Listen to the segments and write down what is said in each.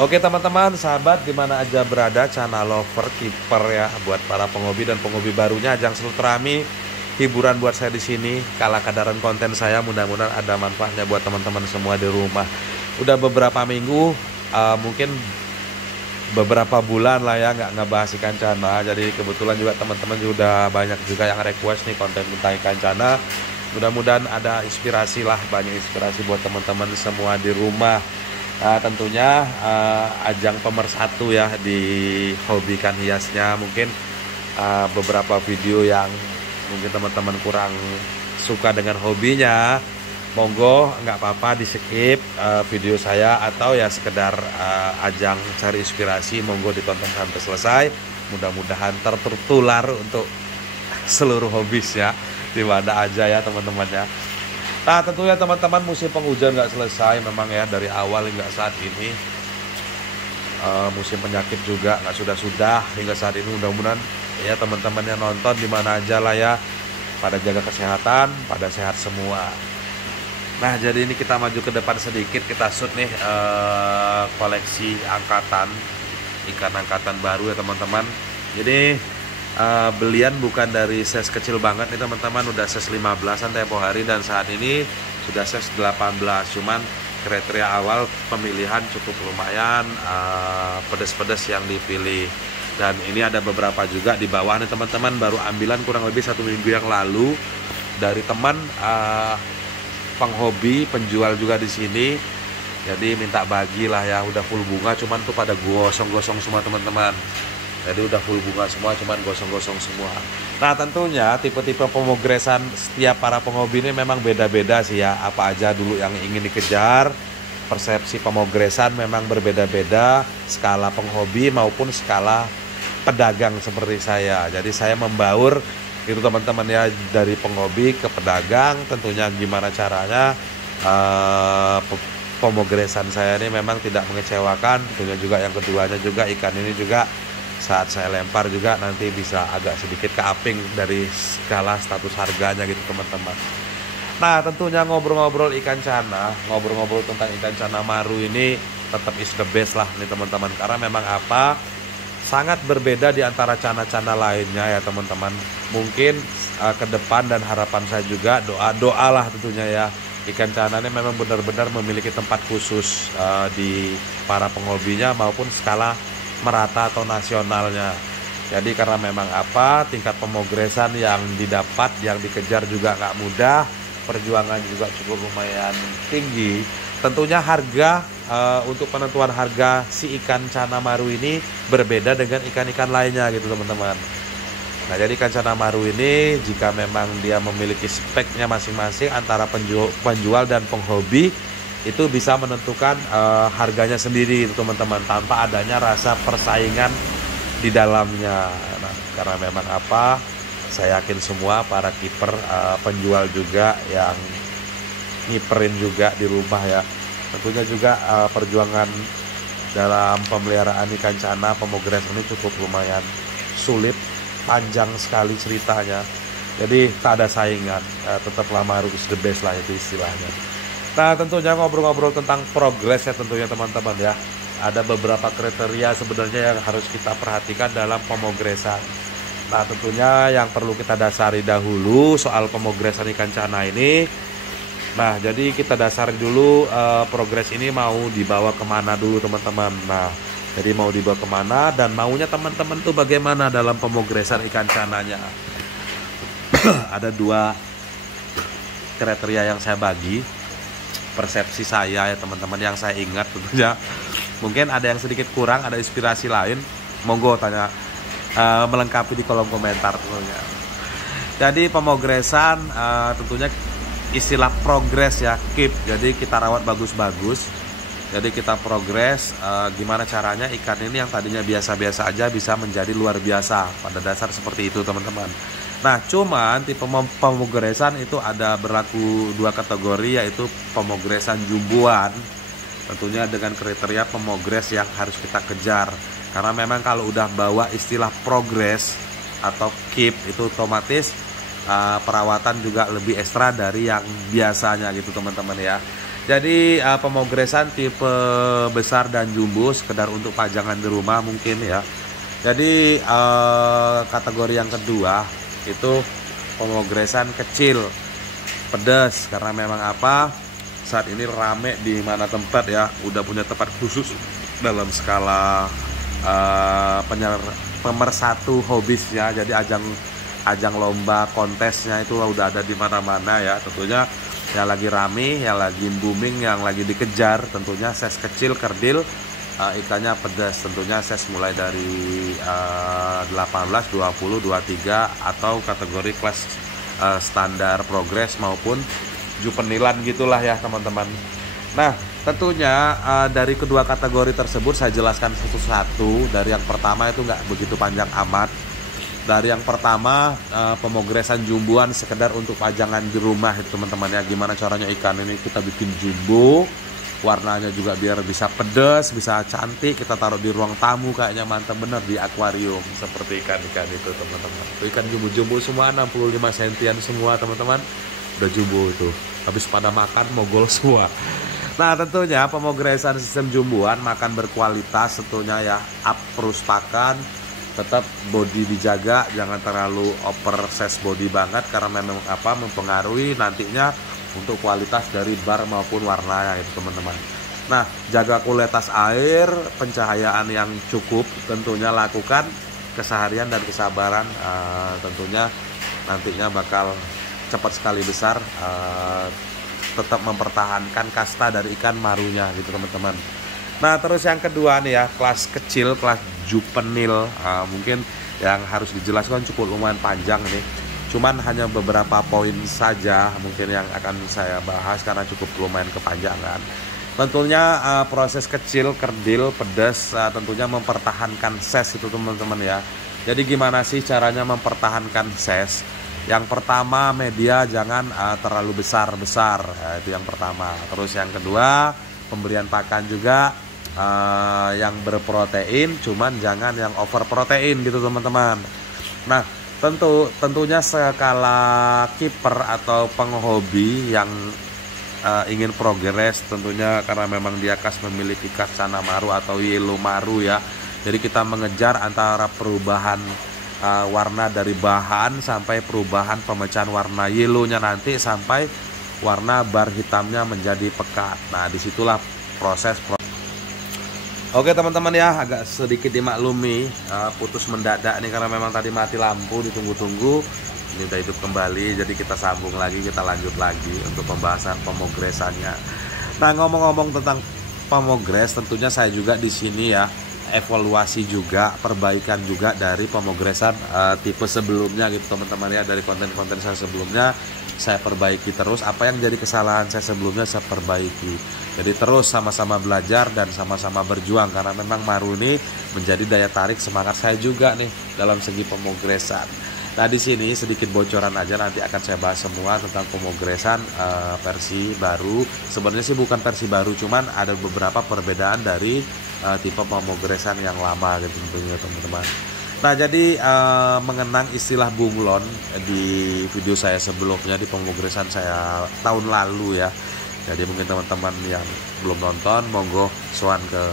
Oke teman-teman, sahabat dimana aja berada, channel lover keeper ya, buat para penghobi dan penghobi barunya, ajang silaturahmi, hiburan buat saya di sini. Kala kadaran konten saya, mudah-mudahan ada manfaatnya buat teman-teman semua di rumah. Udah beberapa minggu, mungkin beberapa bulan lah ya nggak ngebahas ikan cana. Jadi kebetulan juga teman-teman juga udah banyak juga yang request nih konten tentang ikan cana. Mudah-mudahan ada inspirasi lah, banyak inspirasi buat teman-teman semua di rumah. Tentunya ajang pemersatu ya di hobi ikan hiasnya. Mungkin beberapa video yang mungkin teman-teman kurang suka dengan hobinya, monggo nggak apa-apa di skip video saya, atau ya sekedar ajang cari inspirasi, monggo ditonton sampai selesai. Mudah-mudahan tertular untuk seluruh hobis ya, di mana aja ya teman-teman ya. Nah tentunya teman-teman, musim penghujan nggak selesai memang ya, dari awal hingga saat ini. Musim penyakit juga nggak sudah-sudah hingga saat ini. Mudah-mudahan ya teman-teman yang nonton di mana aja lah ya, pada jaga kesehatan, pada sehat semua. Nah jadi ini kita maju ke depan sedikit, kita shoot nih koleksi angkatan, ikan angkatan baru ya teman-teman. Jadi belian bukan dari size kecil banget nih teman-teman, udah size 15an tempo hari, dan saat ini sudah size 18. Cuman kriteria awal pemilihan cukup lumayan, pedas-pedas yang dipilih. Dan ini ada beberapa juga di bawah nih teman-teman, baru ambilan kurang lebih 1 minggu yang lalu dari teman penghobi, penjual juga di sini. Jadi minta bagilah ya, udah full bunga, cuman tuh pada gosong-gosong semua teman-teman. Jadi udah full bunga semua, cuman gosong-gosong semua. Nah tentunya tipe-tipe pemogresan setiap para penghobi ini memang beda-beda sih ya. Apa aja dulu yang ingin dikejar, persepsi pemogresan memang berbeda-beda, skala penghobi maupun skala pedagang seperti saya. Jadi saya membaur itu teman-teman ya, dari penghobi ke pedagang. Tentunya gimana caranya pemogresan saya ini memang tidak mengecewakan. Tentunya juga yang keduanya juga, ikan ini juga saat saya lempar juga nanti bisa agak sedikit keaping dari skala status harganya gitu teman-teman. Nah tentunya ngobrol-ngobrol ikan cana, ngobrol-ngobrol tentang ikan cana maru ini tetap is the best lah nih teman-teman. Karena memang apa, sangat berbeda di antara cana-cana lainnya ya teman-teman. Mungkin ke depan dan harapan saya juga, doa-doa lah tentunya ya, ikan cana ini memang benar-benar memiliki tempat khusus di para penghobinya maupun skala merata atau nasionalnya. Jadi karena memang apa, tingkat pemogresan yang didapat, yang dikejar juga nggak mudah, perjuangan juga cukup lumayan tinggi. Tentunya harga untuk penentuan harga si ikan cana maru ini berbeda dengan ikan-ikan lainnya gitu teman-teman. Nah jadi ikan cana maru ini jika memang dia memiliki speknya masing-masing antara penjual dan penghobi, itu bisa menentukan harganya sendiri itu teman-teman, tanpa adanya rasa persaingan di dalamnya. Nah, karena memang apa, saya yakin semua para kiper, penjual juga yang ngiperin juga di rumah ya, tentunya juga perjuangan dalam pemeliharaan ikan cana pemogresan ini cukup lumayan sulit, panjang sekali ceritanya. Jadi tak ada saingan, tetaplah maru is the best lah itu istilahnya. Nah tentunya ngobrol-ngobrol tentang progres ya tentunya teman-teman ya. Ada beberapa kriteria sebenarnya yang harus kita perhatikan dalam pemogresan. Nah tentunya yang perlu kita dasari dahulu soal pemogresan ikan cana ini. Nah jadi kita dasari dulu progres ini mau dibawa kemana dulu teman-teman. Nah jadi mau dibawa kemana dan maunya teman-teman tuh bagaimana dalam pemogresan ikan cananya. Ada 2 kriteria yang saya bagi, persepsi saya ya teman-teman, yang saya ingat tentunya. Mungkin ada yang sedikit kurang, ada inspirasi lain, monggo tanya, melengkapi di kolom komentar tentunya. Jadi pemogresan tentunya istilah progres ya, keep. Jadi kita rawat bagus-bagus. Jadi kita progres, gimana caranya ikan ini yang tadinya biasa-biasa aja bisa menjadi luar biasa. Pada dasar seperti itu teman-teman. Nah cuman tipe pemogresan itu ada berlaku 2 kategori, yaitu pemogresan jumboan. Tentunya dengan kriteria pemogres yang harus kita kejar. Karena memang kalau udah bawa istilah progres atau keep itu otomatis perawatan juga lebih ekstra dari yang biasanya gitu teman-teman ya. Jadi pemogresan tipe besar dan jumbo sekedar untuk pajangan di rumah mungkin ya. Jadi kategori yang kedua itu pemogresan kecil pedas, karena memang apa, saat ini rame di mana tempat ya, udah punya tempat khusus dalam skala pemersatu hobis ya. Jadi ajang lomba kontesnya itu udah ada di mana-mana ya. Tentunya yang lagi rame, yang lagi booming, yang lagi dikejar tentunya size kecil kerdil, ikannya pedas. Tentunya size mulai dari 18, 20, 23 atau kategori kelas standar progres maupun juvenilan gitulah ya teman-teman. Nah tentunya dari kedua kategori tersebut saya jelaskan satu-satu. Dari yang pertama itu nggak begitu panjang amat. Dari yang pertama pemogresan jumbuan sekedar untuk pajangan di rumah itu teman-teman ya. Gimana caranya ikan ini kita bikin jumbo, warnanya juga biar bisa pedas, bisa cantik, kita taruh di ruang tamu kayaknya mantap bener di akuarium seperti ikan-ikan itu teman-teman. Ikan jumbo-jumbo semua 65 sentian semua teman-teman, udah jumbo itu, habis pada makan mogol semua. Nah tentunya pemogresan sistem jumbuan makan berkualitas tentunya ya, up terus pakan, tetap body dijaga, jangan terlalu oversize body banget karena memang apa mempengaruhi nantinya untuk kualitas dari bar maupun warnanya itu teman-teman. Nah jaga kualitas air, pencahayaan yang cukup, tentunya lakukan keseharian dan kesabaran, tentunya nantinya bakal cepat sekali besar, tetap mempertahankan kasta dari ikan marunya gitu teman-teman. Nah terus yang kedua nih ya, kelas kecil, kelas juvenil, mungkin yang harus dijelaskan cukup lumayan panjang nih, cuman hanya beberapa poin saja mungkin yang akan saya bahas karena cukup lumayan kepanjangan. Tentunya proses kecil, kerdil, pedas, tentunya mempertahankan size itu teman-teman ya. Jadi gimana sih caranya mempertahankan size? Yang pertama, media jangan terlalu besar-besar, itu yang pertama. Terus yang kedua, pemberian pakan juga yang berprotein, cuman jangan yang over protein gitu teman-teman. Nah tentunya skala kiper atau penghobi yang ingin progres tentunya, karena memang dia khas memiliki kacana maru atau yellow maru ya. Jadi kita mengejar antara perubahan warna dari bahan sampai perubahan pemecahan warna yellownya nanti sampai warna bar hitamnya menjadi pekat. Nah disitulah proses. Oke teman-teman ya, agak sedikit dimaklumi putus mendadak nih karena memang tadi mati lampu, ditunggu-tunggu, ini udah hidup kembali. Jadi kita sambung lagi, kita lanjut lagi untuk pembahasan pemogresannya. Nah ngomong-ngomong tentang pemogres, tentunya saya juga di sini ya evaluasi juga, perbaikan juga dari pemogresan tipe sebelumnya gitu teman-teman ya. Dari konten-konten saya sebelumnya saya perbaiki terus, apa yang jadi kesalahan saya sebelumnya saya perbaiki. Jadi terus sama-sama belajar dan sama-sama berjuang, karena memang maru ini menjadi daya tarik semangat saya juga nih dalam segi pemogresan. Nah di sini sedikit bocoran aja, nanti akan saya bahas semua tentang pemogresan versi baru. Sebenarnya sih bukan versi baru, cuman ada beberapa perbedaan dari tipe pemogresan yang lama gitu tentunya teman-teman. Nah jadi mengenang istilah bunglon di video saya sebelumnya di pemogresan saya tahun lalu ya. Jadi mungkin teman-teman yang belum nonton, monggo soan ke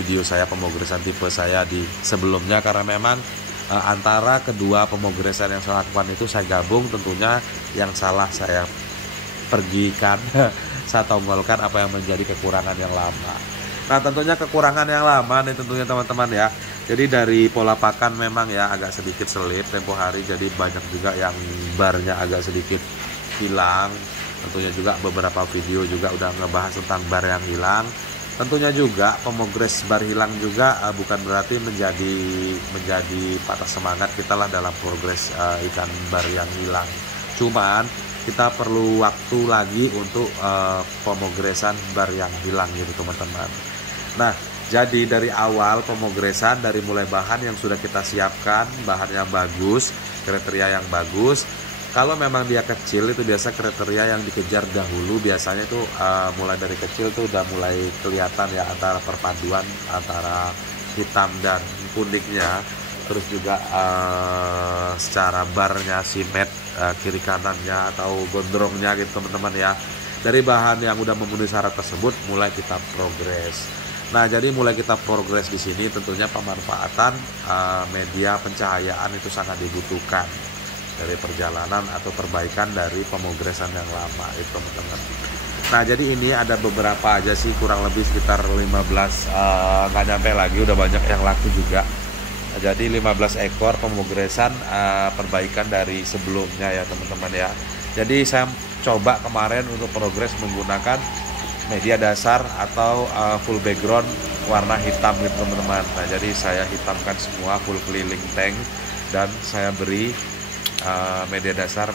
video saya pemogresan tipe saya di sebelumnya, karena memang antara kedua pemogresan yang saya lakukan itu saya gabung. Tentunya yang salah saya pergikan, saya tonggolkan apa yang menjadi kekurangan yang lama. Nah tentunya kekurangan yang lama nih tentunya teman-teman ya. Jadi dari pola pakan memang ya agak sedikit selip tempo hari, jadi banyak juga yang barnya agak sedikit hilang. Tentunya juga beberapa video juga udah ngebahas tentang bar yang hilang. Tentunya juga pemogres bar hilang juga bukan berarti menjadi patah semangat kita lah dalam progres ikan bar yang hilang. Cuman kita perlu waktu lagi untuk pemogresan bar yang hilang gitu teman-teman. Nah jadi dari awal pemogresan, dari mulai bahan yang sudah kita siapkan, bahan yang bagus, kriteria yang bagus. Kalau memang dia kecil itu biasa kriteria yang dikejar dahulu, biasanya itu mulai dari kecil tuh udah mulai kelihatan ya antara perpaduan antara hitam dan kuningnya. Terus juga secara barnya, simet kiri kanannya atau gondrongnya gitu teman-teman ya. Dari bahan yang udah memenuhi syarat tersebut mulai kita progres. Nah, jadi mulai kita progres di sini tentunya pemanfaatan media pencahayaan itu sangat dibutuhkan dari perjalanan atau perbaikan dari pemogresan yang lama itu teman-teman. Nah, jadi ini ada beberapa aja sih, kurang lebih sekitar 15, nggak nyampe lagi, udah banyak yang laku juga. Jadi 15 ekor pemogresan perbaikan dari sebelumnya ya teman-teman ya. Jadi saya coba kemarin untuk progres menggunakan media dasar atau full background warna hitam gitu teman-teman. Nah, jadi saya hitamkan semua full keliling tank dan saya beri media dasar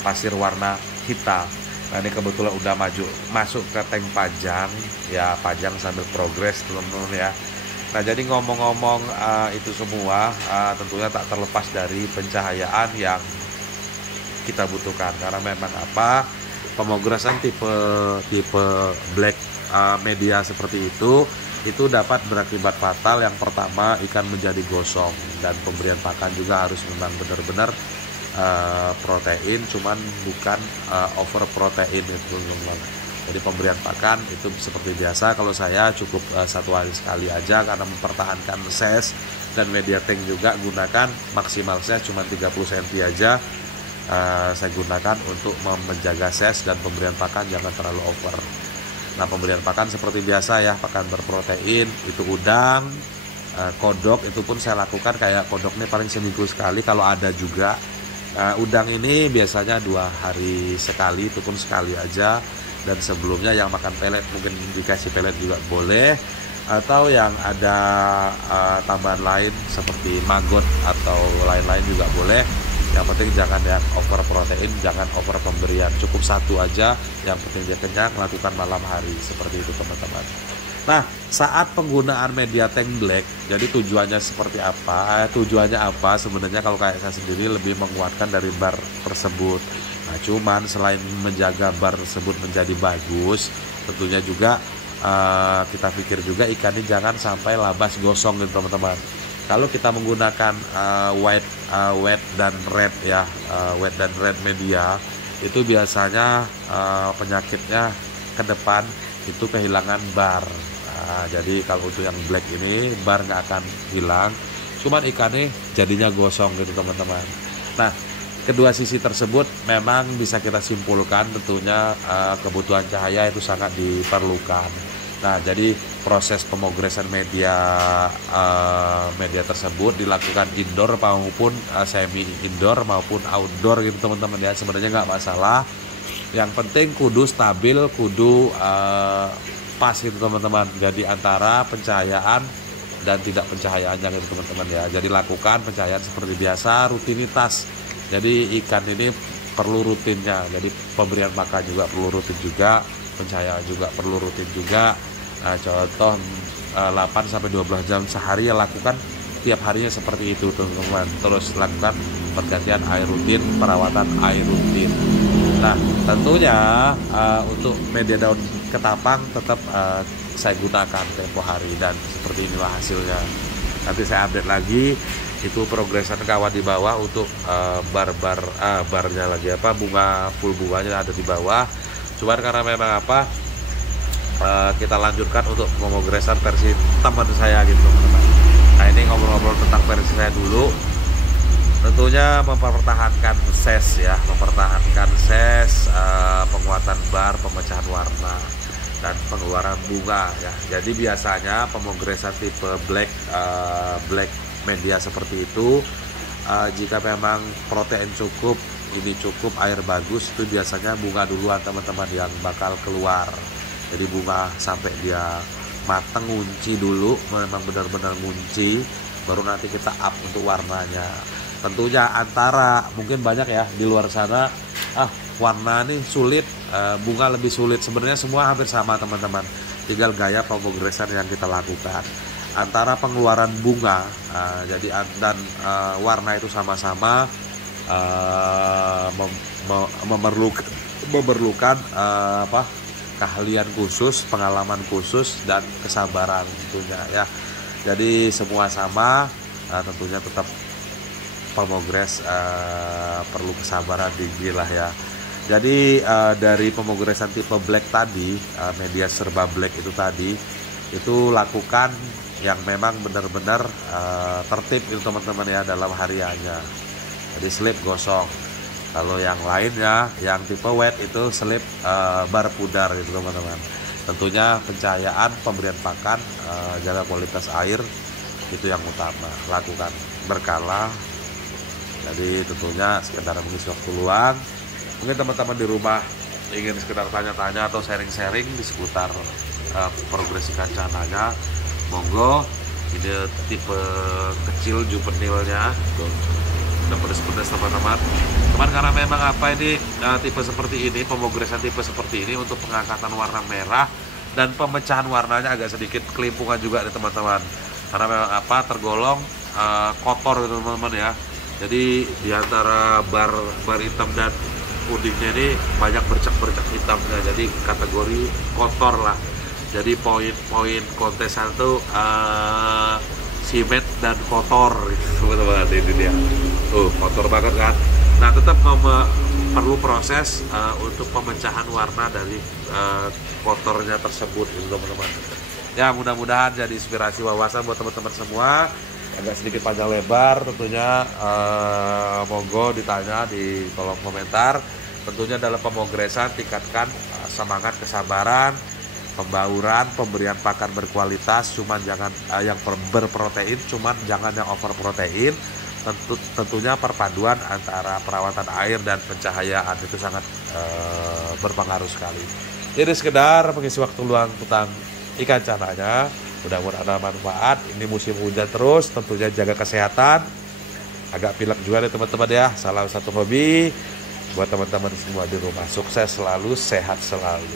pasir warna hitam. Nah, ini kebetulan udah masuk ke tank pajang ya, pajang sambil progres teman-teman ya. Nah, jadi ngomong-ngomong itu semua tentunya tak terlepas dari pencahayaan yang kita butuhkan, karena memang pemogresan tipe black media seperti itu dapat berakibat fatal. Yang pertama, ikan menjadi gosong, dan pemberian pakan juga harus memang benar-benar protein, cuman bukan over protein itu teman-teman. Jadi pemberian pakan itu seperti biasa, kalau saya cukup 1 hari sekali aja karena mempertahankan ses, dan media tank juga gunakan maksimal ses cuma 30 cm aja. Saya gunakan untuk menjaga ses, dan pemberian pakan jangan terlalu over. Nah, pemberian pakan seperti biasa ya, pakan berprotein, itu udang, kodok itu pun saya lakukan, kayak kodok ini paling seminggu sekali kalau ada juga. Udang ini biasanya 2 hari sekali, itu pun sekali aja. Dan sebelumnya yang makan pelet mungkin dikasih pelet juga boleh, atau yang ada tambahan lain seperti maggot atau lain-lain juga boleh. Yang penting jangan yang over protein, jangan over pemberian, cukup 1 aja, yang penting dia kenyang, lakukan malam hari seperti itu teman-teman. Nah, saat penggunaan media tank black, jadi tujuannya seperti apa? Tujuannya apa? Sebenarnya kalau kayak saya sendiri lebih menguatkan dari bar tersebut. Nah, cuman selain menjaga bar tersebut menjadi bagus, tentunya juga kita pikir juga ikan ini jangan sampai labas gosong gitu teman-teman. Kalau kita menggunakan white dan red ya, white dan red media, itu biasanya penyakitnya ke depan itu kehilangan bar. Nah, jadi kalau untuk yang black ini bar nggak akan hilang, cuman ikannya jadinya gosong gitu teman-teman. Nah, kedua sisi tersebut memang bisa kita simpulkan tentunya kebutuhan cahaya itu sangat diperlukan. Nah, jadi proses pemogresan media tersebut dilakukan indoor maupun semi indoor maupun outdoor gitu teman-teman ya. Sebenarnya nggak masalah. Yang penting kudu stabil, kudu pas gitu teman-teman. Jadi antara pencahayaan dan tidak pencahayaannya gitu teman-teman ya. Jadi lakukan pencahayaan seperti biasa, rutinitas. Jadi ikan ini perlu rutinnya. Jadi pemberian makan juga perlu rutin juga, pencahayaan juga perlu rutin juga. Nah, contoh 8-12 jam sehari ya, lakukan tiap harinya seperti itu teman-teman. Terus lakukan pergantian air rutin, perawatan air rutin. Nah, tentunya untuk media daun ketapang tetap saya gunakan tempo hari, dan seperti inilah hasilnya. Nanti saya update lagi itu progresan kawan di bawah untuk barnya lagi bunga full bunganya ada di bawah. Cuman karena memang kita lanjutkan untuk pemogresan versi teman saya gitu teman-teman. Nah, ini ngobrol-ngobrol tentang versi saya dulu. Tentunya mempertahankan ses ya, penguatan bar, pemecahan warna, dan pengeluaran bunga ya. Jadi biasanya pemogresan tipe black media seperti itu, jika memang protein cukup, ini cukup, air bagus, itu biasanya bunga duluan teman-teman yang bakal keluar. Jadi bunga sampai dia mateng, ngunci dulu, memang benar-benar ngunci, baru nanti kita up untuk warnanya. Tentunya antara mungkin banyak ya di luar sana, warna ini sulit, bunga lebih sulit. Sebenarnya semua hampir sama teman-teman, tinggal gaya pemogresan yang kita lakukan. Antara pengeluaran bunga dan warna itu sama-sama memerlukan keahlian khusus, pengalaman khusus, dan kesabaran tentunya ya. Jadi semua sama, tentunya tetap pemogres perlu kesabaran tinggi lah ya. Jadi dari pemogresan tipe black tadi, media serba black itu tadi, itu lakukan yang memang benar-benar tertib itu teman-teman ya dalam hariannya. Jadi slip gosong. Kalau yang lainnya, yang tipe wet itu slip bar pudar gitu teman-teman. Tentunya pencahayaan, pemberian pakan, jaga kualitas air itu yang utama. Lakukan berkala. Jadi tentunya sekedar mengisi waktu luang. Mungkin teman-teman di rumah ingin sekedar tanya-tanya atau sharing-sharing di seputar progres ikan cananya, monggo. Ini tipe kecil juvenilnya, udah pedes-pedes teman-teman. Cuman karena memang ini tipe seperti ini, pemogresan tipe seperti ini untuk pengangkatan warna merah dan pemecahan warnanya agak sedikit kelimpungan juga nih teman-teman. Karena memang tergolong kotor gitu teman-teman ya. Jadi di antara bar hitam dan pudingnya ini banyak bercak-bercak hitamnya, jadi kategori kotor lah. Jadi poin-poin kontesan tuh simet dan kotor gitu teman-teman. Ini dia kotor banget kan. Nah tetap perlu proses untuk pemecahan warna dari kotornya tersebut gitu teman-teman. Ya mudah-mudahan jadi inspirasi wawasan buat teman-teman semua. Agak sedikit panjang lebar tentunya, monggo ditanya di kolom komentar. Tentunya dalam pemogresan tingkatkan semangat kesabaran, pembauran, pemberian pakan berkualitas, cuman jangan yang berprotein, cuman jangan yang over protein. Tentunya perpaduan antara perawatan air dan pencahayaan itu sangat berpengaruh sekali. Jadi sekedar mengisi waktu luang tentang ikan cananya. Mudah-mudahan ada manfaat. Ini musim hujan terus, tentunya jaga kesehatan. Agak pilek juga nih teman-teman ya. Salam satu hobi buat teman-teman semua di rumah. Sukses selalu, sehat selalu.